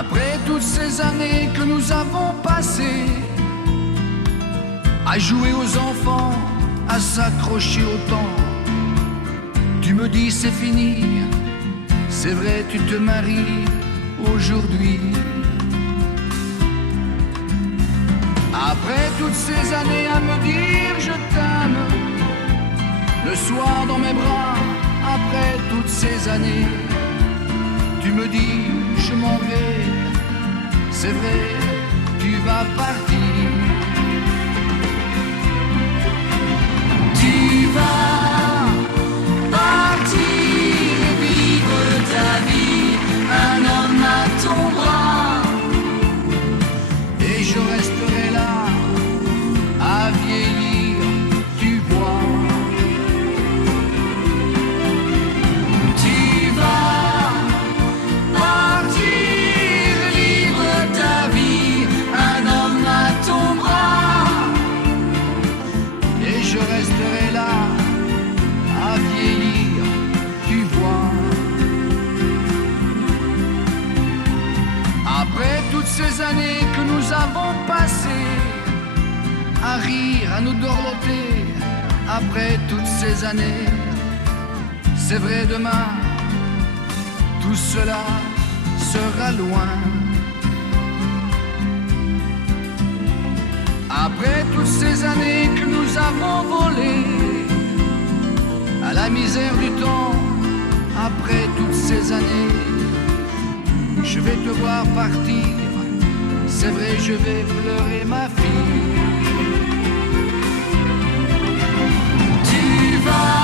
Après toutes ces années que nous avons passées à jouer aux enfants, à s'accrocher au temps, tu me dis c'est fini, c'est vrai tu te maries aujourd'hui. Après toutes ces années à me dire je t'aime, le soir dans mes bras, après toutes ces années, tu me dis je m'en vais, c'est vrai, tu vas partir. Tu vas partir, vivre ta vie, un homme à ton bras, et je resterai là à vieillir, tu vois. Tu vas partir, vivre ta vie, un homme à ton bras, et je resterai là à vieillir, tu vois. Après toutes ces années que nous avons passées à rire, à nous dorloter, après toutes ces années, c'est vrai demain, tout cela sera loin. Après toutes ces années que nous avons volé à la misère du temps, après toutes ces années, je vais te voir partir, c'est vrai je vais pleurer ma fille. Tu vas